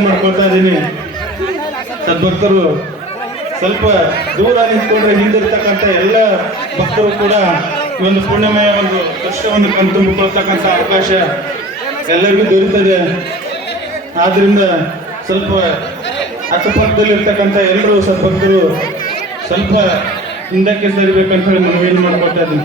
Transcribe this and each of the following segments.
ಮಾಡ್ಕೊಳ್ತಾ ಇದ್ದೀನಿ ಸದ್ಭಕ್ತರು ಸ್ವಲ್ಪ ದೂರ ನಿಂತ್ಕೊಂಡ್ರೆ ಹಿಂದಿರ್ತಕ್ಕಂಥ ಎಲ್ಲ ಭಕ್ತರು ಕೂಡ ಈ ಒಂದು ಪುಣ್ಯಮಯ ಒಂದು ಕಷ್ಟವನ್ನು ಕಣ್ತುಂಬಿಕೊಳ್ತಕ್ಕಂಥ ಅವಕಾಶ ಎಲ್ಲರಿಗೂ ದೊರೀತದೆ ಆದ್ರಿಂದ ಸ್ವಲ್ಪ ಅಕ್ಕಪಕ್ಕದಲ್ಲಿರ್ತಕ್ಕಂಥ ಎಲ್ಲರೂ ಸದ್ಭಕ್ತರು ಸ್ವಲ್ಪ ಹಿಂದಕ್ಕೆ ಸರಿಬೇಕಂತ ಹೇಳಿ ಮನವಿಯನ್ನು ಮಾಡ್ಕೊಳ್ತಾ ಇದ್ದೀನಿ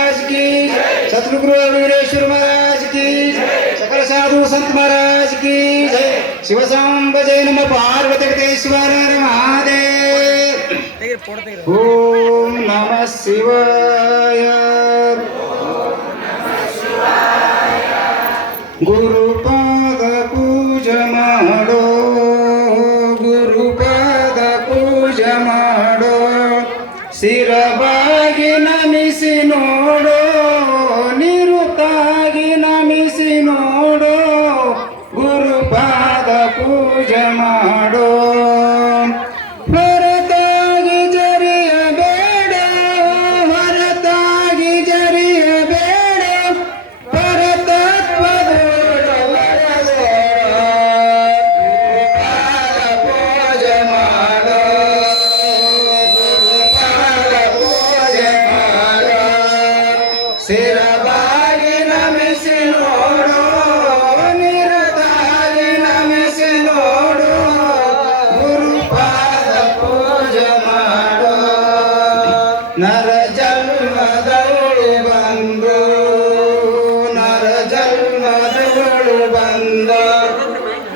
సద్గురు మహారాజ్ సకల సాధు సంత్ మహారాజ్ శివ సాంబజయ నమ పార్వతీశ్వర మహాదేవ్ ఓం నమ శివాయ. గురు పాద పూజ మాడో. గురు పాద పూజ మాడో. ಶಿರಬಾಗಿ ನನಿಸಿ ನೋಡು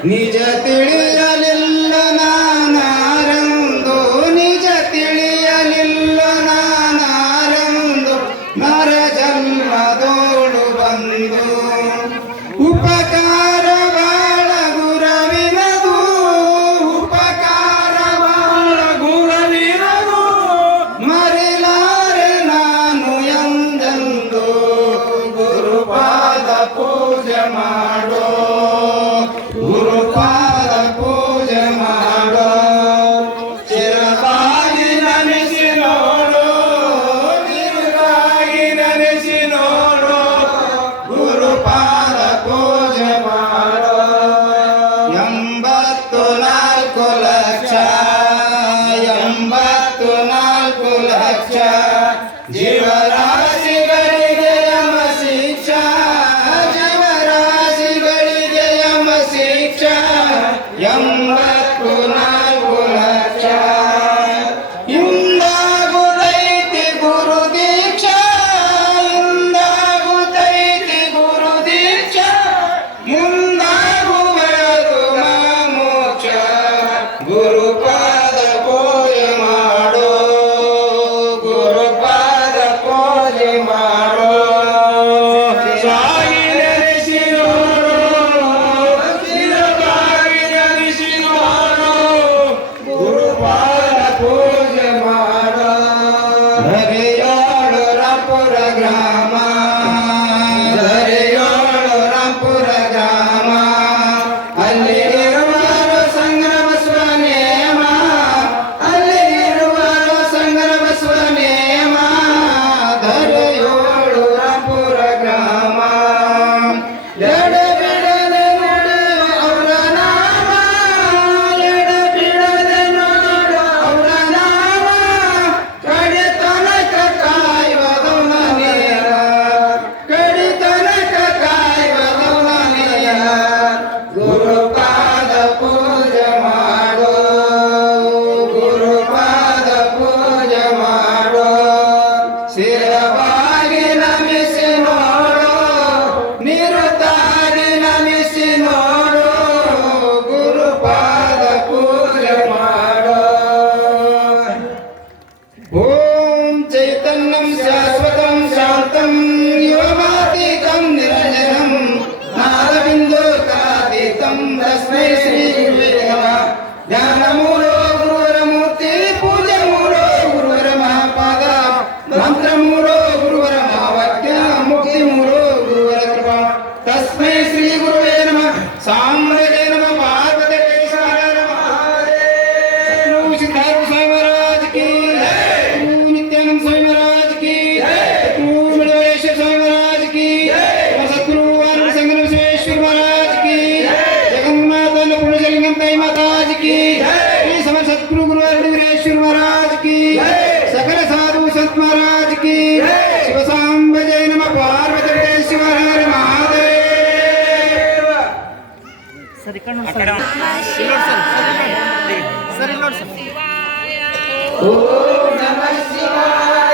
ನಿಜ ತಿಳಿಯಲಿಲ್ಲ ಓಂ ನಮಃ ಶಿವಾಯ.